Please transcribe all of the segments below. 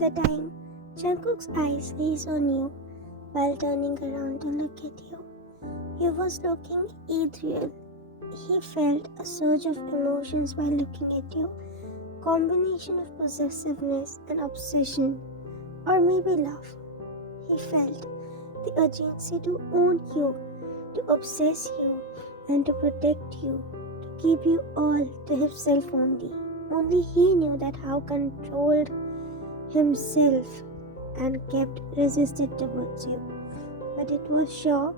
The time Jungkook's eyes lays on you while turning around to look at you. He was looking ethereal. He felt a surge of emotions while looking at you. Combination of possessiveness and obsession, or maybe love. He felt the urgency to own you, to obsess you, and to protect you, to keep you all to himself only. Only he knew that how controlled himself and kept resisted towards you. But it was sure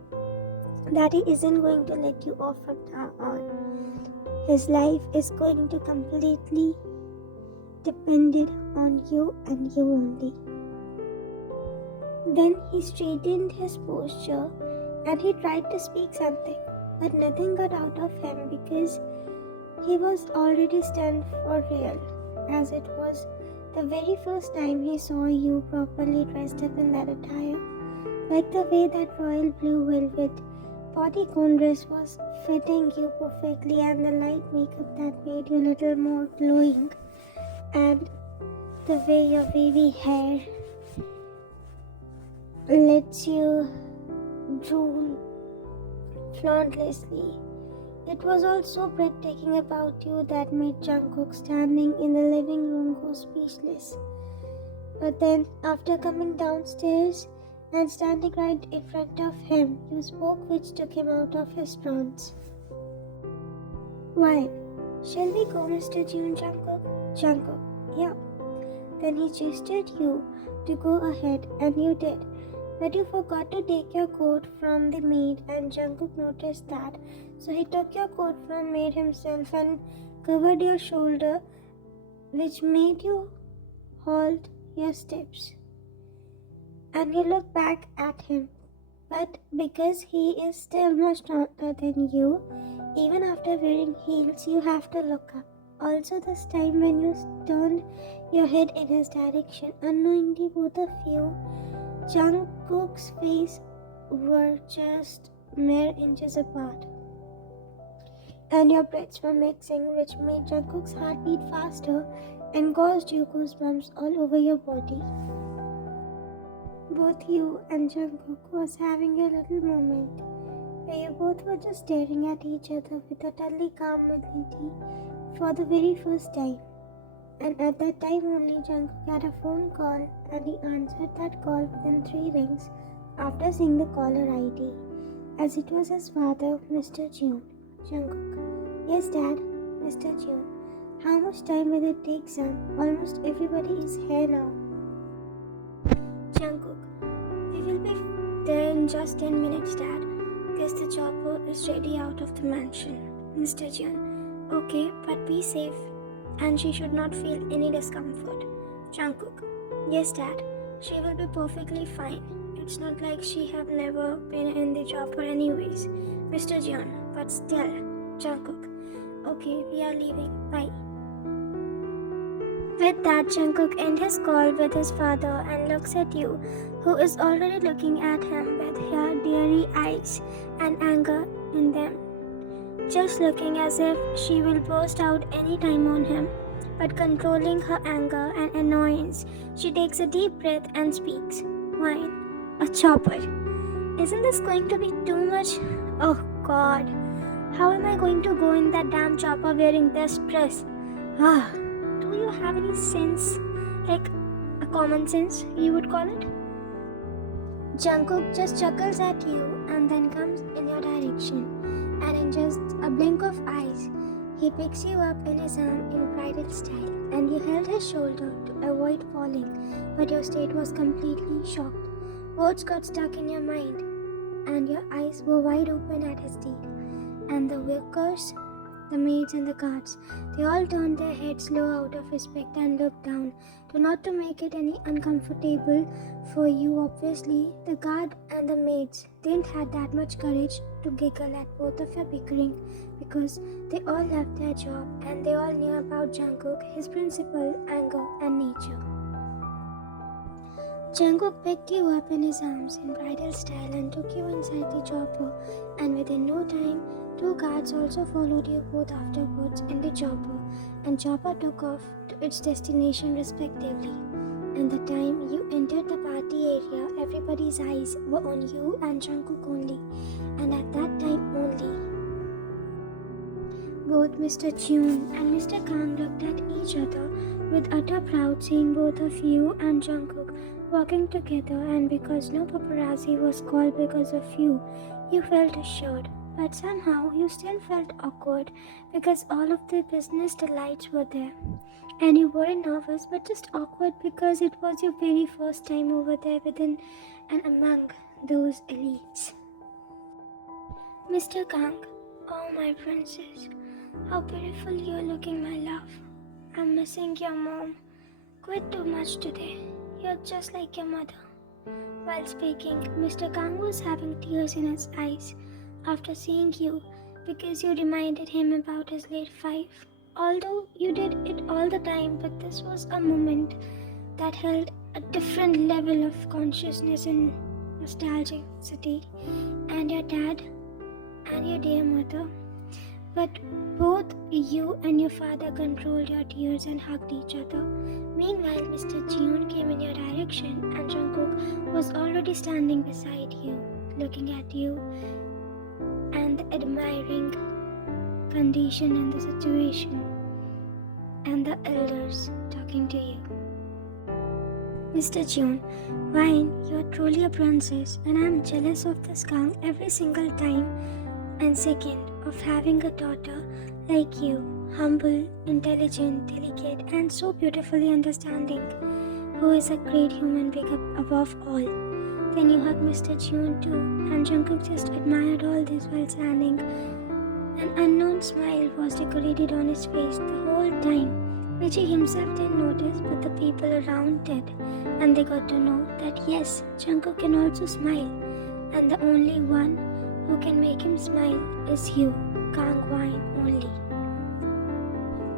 that he isn't going to let you off from now on. His life is going to completely depended on you and you only. Then he straightened his posture and he tried to speak something, but nothing got out of him because he was already stunned for real, as it was the very first time he saw you properly dressed up in that attire. Like the way that royal blue velvet bodycon dress was fitting you perfectly, and the light makeup that made you a little more glowing, and the way your wavy hair lets you drool flauntlessly. It was all so breathtaking about you that made Jungkook standing in the living room go speechless. But then, after coming downstairs and standing right in front of him, you spoke, which took him out of his trance. Why? Shall we go, Mr. June, Jungkook? Jungkook, yeah. Then he gestured you to go ahead, and you did. But you forgot to take your coat from the maid, and Jungkook noticed that. So he took your coat from maid himself and covered your shoulder, which made you halt your steps. And you looked back at him. But because he is still much taller than you, even after wearing heels, you have to look up. Also, this time when you turned your head in his direction, unknowingly both of you, Jungkook's face were just mere inches apart, and your breaths were mixing, which made Jungkook's heart beat faster and caused you goosebumps all over your body. Both you and Jungkook was having a little moment where you both were just staring at each other with a totally calm mobility for the very first time. And at that time only Jungkook had a phone call, and he answered that call within 3 rings after seeing the caller ID, as it was his father, Mr. June. Jungkook, yes dad, Mr. June. How much time will it take, son? Almost everybody is here now. Jungkook, we will be there in just 10 minutes, dad. Guess the chopper is ready out of the mansion. Mr. June, okay, but be safe, and she should not feel any discomfort. Jungkook, yes dad, she will be perfectly fine. It's not like she have never been in the chopper anyways. Mr. Jeon, but still. Jungkook, okay, we are leaving, bye. With that, Jungkook ends his call with his father and looks at you, who is already looking at him with her deary eyes and anger in them, just looking as if she will burst out any time on him. But controlling her anger and annoyance, she takes a deep breath and speaks. Wine, a chopper. Isn't this going to be too much? Oh God, how am I going to go in that damn chopper wearing this dress? Do you have any sense? Like a common sense, you would call it? Jungkook just chuckles at you and then comes in your direction. And in just a blink of eyes, he picks you up in his arm in bridal style, and you held his shoulder to avoid falling, but your state was completely shocked. Words got stuck in your mind, and your eyes were wide open at his deed. And the workers, the maids and the guards, they all turned their heads low out of respect and looked down, not to make it any uncomfortable for you. Obviously, the guard and the maids didn't have that much courage to giggle at both of your bickering, because they all loved their job and they all knew about Jungkook, his principle, anger and nature. Jungkook picked you up in his arms in bridal style and took you inside the chopper, and within no time, 2 guards also followed you both afterwards in the chopper, and chopper took off to its destination respectively. and the time you entered the party area, everybody's eyes were on you and Jungkook only, and at that time only, both Mr. June and Mr. Kang looked at each other with utter pride, seeing both of you and Jungkook walking together, and because no paparazzi was called because of you, you felt assured. But somehow you still felt awkward because all of the business delights were there. And you weren't nervous but just awkward because it was your very first time over there within and among those elites. Mr. Kang, oh my princess, how beautiful you are looking, my love. I'm missing your mom quite too much today. You're just like your mother. While speaking, Mr. Kang was having tears in his eyes after seeing you because you reminded him about his late wife. Although you did it all the time, but this was a moment that held a different level of consciousness and nostalgicity. And your dad and your dear mother. But both you and your father controlled your tears and hugged each other. Meanwhile, Mr. Jeon came in your direction and Jungkook was already standing beside you, looking at you and the admiring condition and the situation and the elders talking to you. Mr. Jeon, Vine, you're truly a princess and I'm jealous of this Kang every single time and second of having a daughter like you, humble, intelligent, delicate, and so beautifully understanding, who is a great human being above all. Then you hug Mr. June too, and Jungkook just admired all this while standing. An unknown smile was decorated on his face the whole time, which he himself didn't notice, but the people around did, and they got to know that yes, Jungkook can also smile, and the only one who can make him smile is you, Kang Wine only.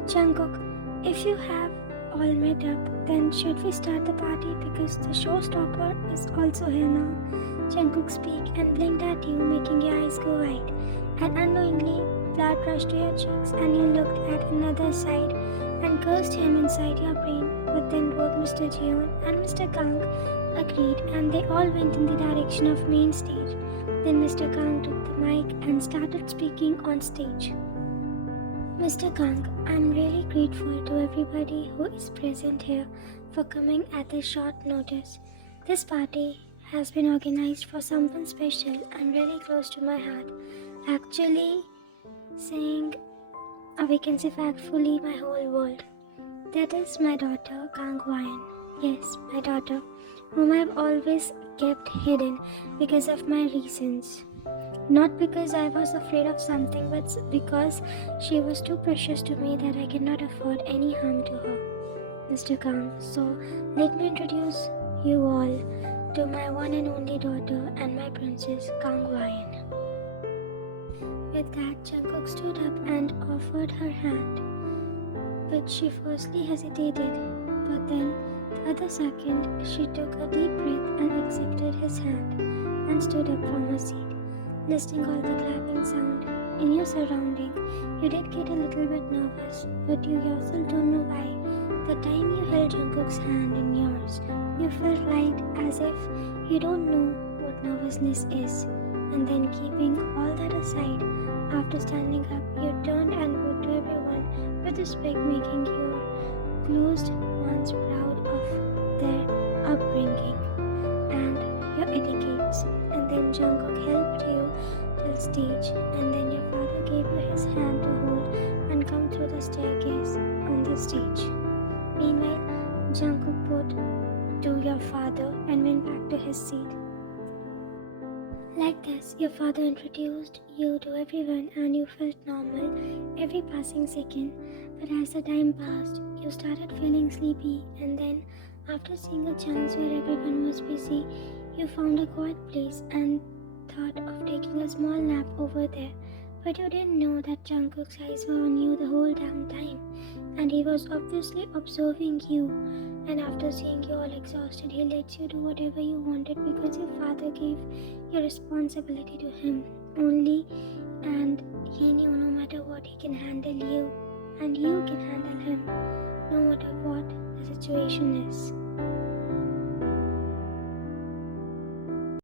Jungkook, if you have all met up, then should we start the party because the showstopper is also here now? Jungkook spoke and blinked at you, making your eyes go wide, and unknowingly blood rushed to your cheeks and you looked at another side and cursed him inside your brain. But then both Mr. Jeon and Mr. Kang agreed and they all went in the direction of main stage. Then Mr. Kang took the mic and started speaking on stage. Mr. Kang, I'm really grateful to everybody who is present here for coming at this short notice. This party has been organized for someone special and really close to my heart. Actually, saying, we can say factfully, my whole world. That is my daughter, Kang Hwan. Yes, my daughter, whom I've always kept hidden because of my reasons. Not because I was afraid of something, but because she was too precious to me that I cannot afford any harm to her. Mr. Kang, so let me introduce you all to my one and only daughter and my princess, Kang Hwan. With that, Jungkook stood up and offered her hand, but she firstly hesitated, but then the other second she took a deep breath and accepted his hand and stood up from her seat. Listening all the clapping sound in your surrounding, you did get a little bit nervous, but you yourself don't know why. The time you held Jungkook's hand in yours, you felt light as if you don't know what nervousness is. And then keeping all that aside, after standing up, you turned and waved to everyone with respect, making your closed ones proud of their upbringing and your etiquettes. And then Jungkook helped you till stage, and then your father gave you his hand to hold and come through the staircase on the stage. Meanwhile, Jungkook put to your father and went back to his seat. Like this, your father introduced you to everyone and you felt normal every passing second. But as the time passed, you started feeling sleepy, and then after seeing a chance where everyone was busy, you found a quiet place and thought of taking a small nap over there. But you didn't know that Jungkook's eyes were on you the whole damn time, and he was obviously observing you. And after seeing you all exhausted, he lets you do whatever you wanted because your father gave your responsibility to him only, and he knew no matter what he can handle you, and you can handle him no matter what the situation is.